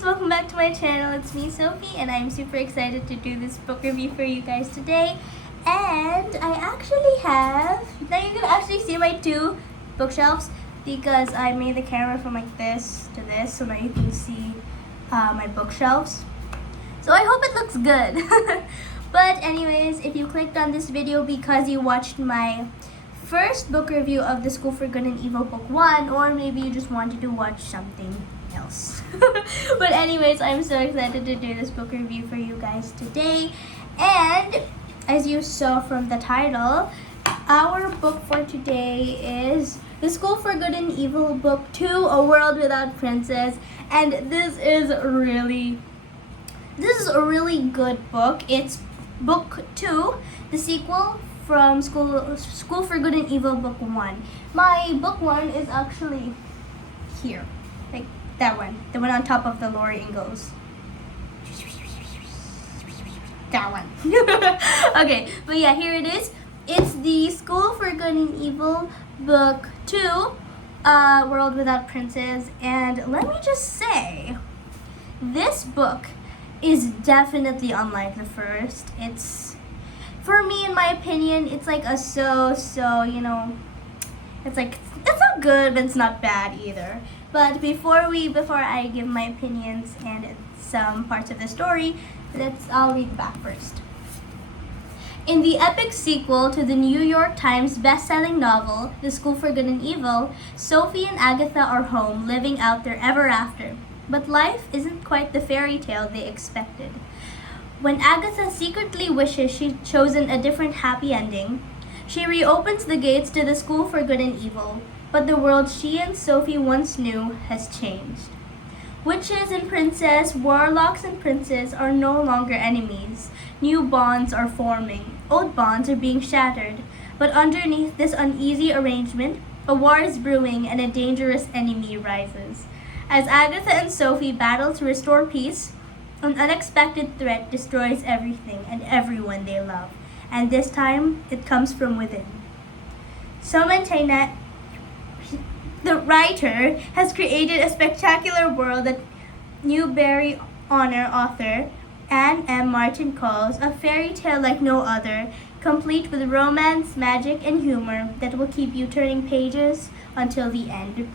guys! Welcome back to my channel. It's me, Sophie, and I'm super excited to do this book review for you guys today. And I actually have... Now you can actually see my two bookshelves because I made the camera from like this to this, so now you can see my bookshelves. So I hope it looks good. But anyways, if you clicked on this video because you watched my first book review of The School for Good and Evil Book 1, or maybe you just wanted to watch something else. But anyways, I'm so excited to do this book review for you guys today. And as you saw from the title, our book for today is The School for Good and Evil Book 2, A World Without Princess. And this is a really good book. It's book 2, the sequel from School for Good and Evil Book 1. My book 1 is actually here. Like that one. The one on top of the Lori Ingalls. That one. Okay, but yeah, here it is. It's the School for Good and Evil Book 2, World Without Princess. And let me just say, this book is definitely unlike the first. It's, for me, in my opinion, it's like a you know, it's like, it's not good, but it's not bad either. But before I give my opinions and some parts of the story, I'll read the back first. In the epic sequel to the New York Times best-selling novel, The School for Good and Evil, Sophie and Agatha are home, living out their ever after. But life isn't quite the fairy tale they expected. When Agatha secretly wishes she'd chosen a different happy ending, she reopens the gates to the School for Good and Evil, but the world she and Sophie once knew has changed. Witches and princess, warlocks and princes are no longer enemies. New bonds are forming. Old bonds are being shattered. But underneath this uneasy arrangement, a war is brewing and a dangerous enemy rises. As Agatha and Sophie battle to restore peace, an unexpected threat destroys everything and everyone they love. And this time, it comes from within. Soman, the writer, has created a spectacular world that Newbery Honor author Anne M. Martin calls a fairy tale like no other, complete with romance, magic, and humor that will keep you turning pages until the end.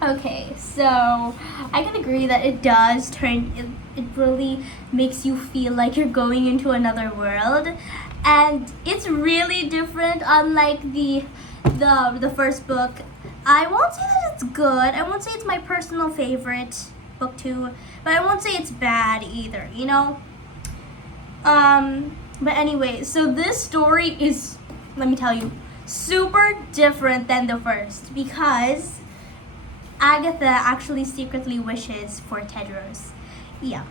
Okay, so I can agree that it does turn, it really makes you feel like you're going into another world. And it's really different, unlike the first book. I won't say that it's good. I won't say it's my personal favorite, book 2, but I won't say it's bad either, you know? But anyway, so this story is, let me tell you, super different than the first because Agatha actually secretly wishes for Tedros. Yeah,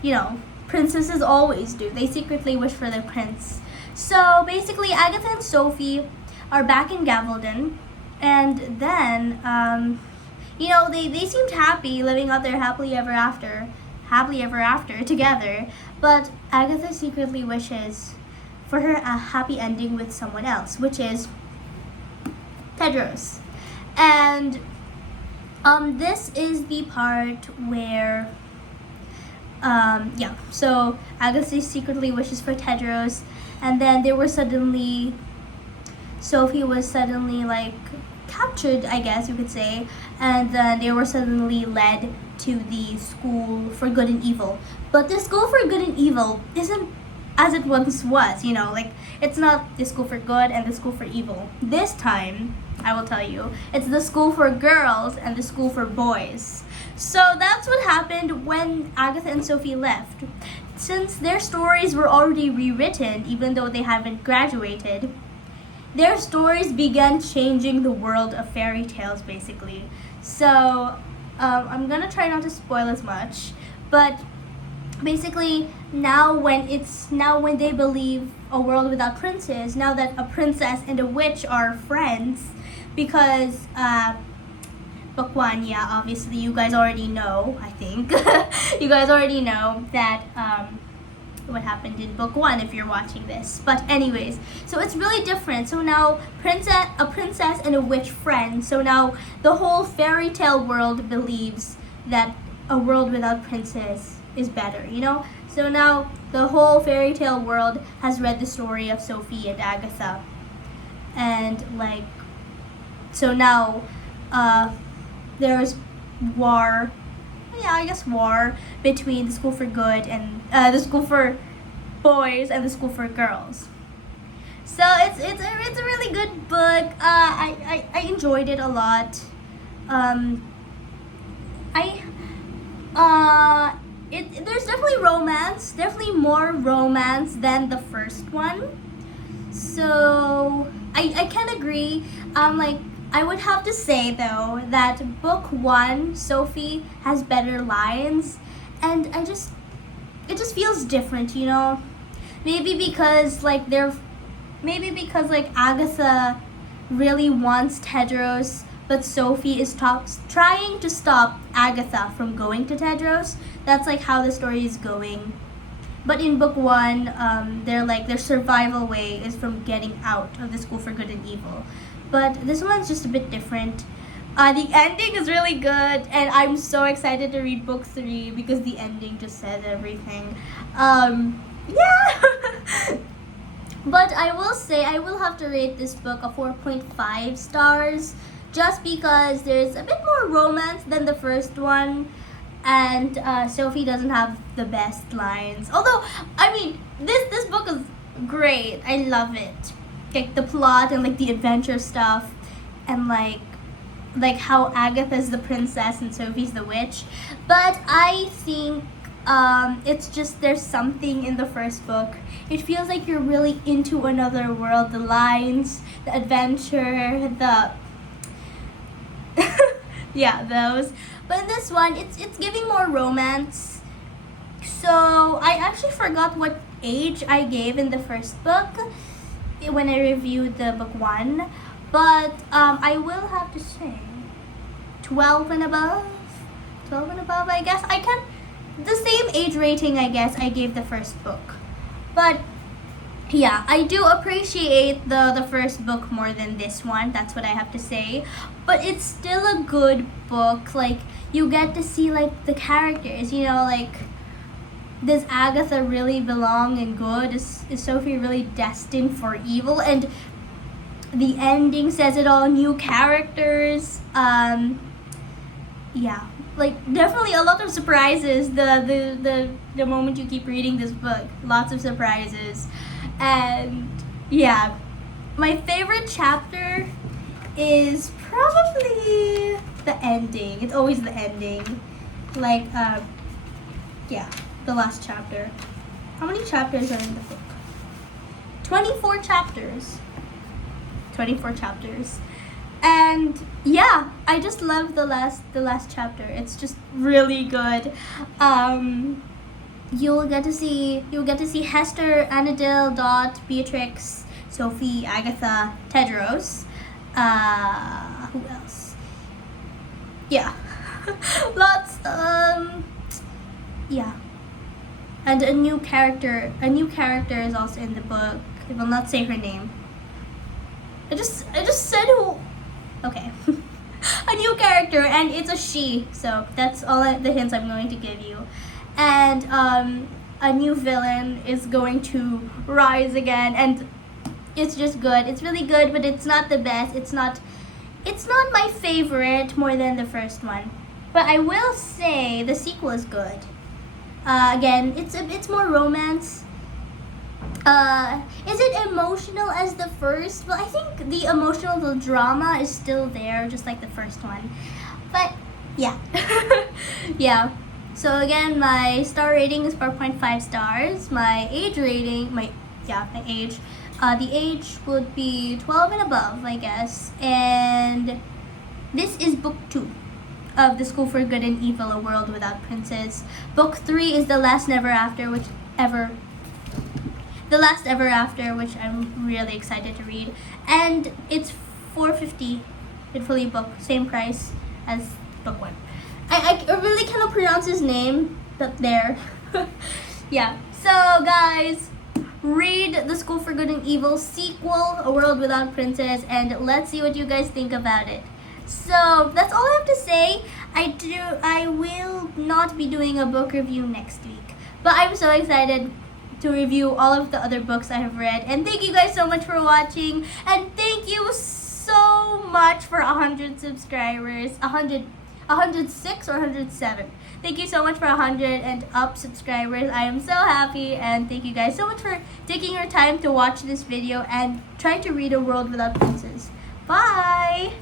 you know, princesses always do. They secretly wish for their prince. So basically, Agatha and Sophie are back in Gavaldon, and then, you know, they seemed happy, living out their happily ever after together. But Agatha secretly wishes for her a happy ending with someone else, which is Tedros. And this is the part where, so Agatha secretly wishes for Tedros, and then Sophie was suddenly like captured, I guess you could say, and then they were suddenly led to the School for Good and Evil. But the School for Good and Evil isn't as it once was, you know, like it's not the School for Good and the School for Evil. This time, I will tell you, it's the School for Girls and the School for Boys. So that's what happened when Agatha and Sophie left. Since their stories were already rewritten, even though they haven't graduated, their stories began changing the world of fairy tales, basically. So I'm gonna try not to spoil as much, but basically now when they believe a world without princes, now that a princess and a witch are friends, because book 1, yeah, obviously you guys already know, I think. You guys already know that what happened in book 1 if you're watching this. But anyways, so it's really different. So now a princess and a witch friend. So now the whole fairy tale world believes that A World Without Princess is better, you know? So now the whole fairy tale world has read the story of Sophie and Agatha. And like, so now there's war, yeah, I guess war between the school for good and the school for boys and the school for girls. So it's a really good book. I enjoyed it a lot. I there's definitely romance, definitely more romance than the first one. So I can agree. Like I would have to say though that book one, Sophie, has better lines, and it just feels different, you know. Maybe because like Agatha really wants Tedros, but Sophie is trying to stop Agatha from going to Tedros. That's like how the story is going. But in book one, their survival way is from getting out of the school for good and evil. But this one's just a bit different. The ending is really good, and I'm so excited to read book 3 because the ending just says everything. Yeah. But I will say I will have to rate this book a 4.5 stars just because there's a bit more romance than the first one, and Sophie doesn't have the best lines. Although, I mean, this book is great. I love it. Like the plot and like the adventure stuff, and like how Agatha's the princess and Sophie's the witch. But I think it's just there's something in the first book. It feels like you're really into another world. The lines, the adventure, the yeah, those. But in this one, it's giving more romance. So I actually forgot what age I gave in the first book when I reviewed the book 1. But I will have to say 12 and above. 12 and above, I guess. I can the same age rating, I guess, I gave the first book. But yeah, I do appreciate the first book more than this one. That's what I have to say. But it's still a good book. Like, you get to see like the characters, you know, like, does Agatha really belong in good? Is Sophie really destined for evil? And the ending says it all. New characters. Yeah, like definitely a lot of surprises. The moment you keep reading this book, lots of surprises. And yeah, my favorite chapter is probably the ending. It's always the ending. Like, yeah, the last chapter. How many chapters are in the book? 24 chapters. 24 chapters. And yeah, I just love the last chapter. It's just really good. You'll get to see Hester, Annadale, Dot, Beatrix, Sophie, Agatha, Tedros. Who else? Yeah. Lots. Yeah. And a new character is also in the book. I will not say her name. I just said who. Okay. A new character, and it's a she. So that's all the hints I'm going to give you. And a new villain is going to rise again, and it's just good. It's really good, but it's not the best. It's not my favorite more than the first one. But I will say the sequel is good. Again, it's more romance. Is it emotional as the first? Well, I think the emotional drama is still there, just like the first one. But yeah. Yeah. So again, my star rating is 4.5 stars. My age rating, my age. The age would be 12 and above, I guess. And this is book 2 of The School for Good and Evil, A World Without Princes. Book 3 is The Last Ever After, which I'm really excited to read. And it's $4.50. It fully booked, same price as book 1. I really cannot pronounce his name, but there. Yeah. So guys, read The School for Good and Evil sequel, A World Without Princess, and let's see what you guys think about it. So that's all I have to say. I will not be doing a book review next week. But I'm so excited to review all of the other books I have read. And thank you guys so much for watching. And thank you so much for 100 subscribers. 106 or 107. Thank you so much for 100 and up subscribers. I am so happy, and thank you guys so much for taking your time to watch this video and try to read A World Without Princes. Bye!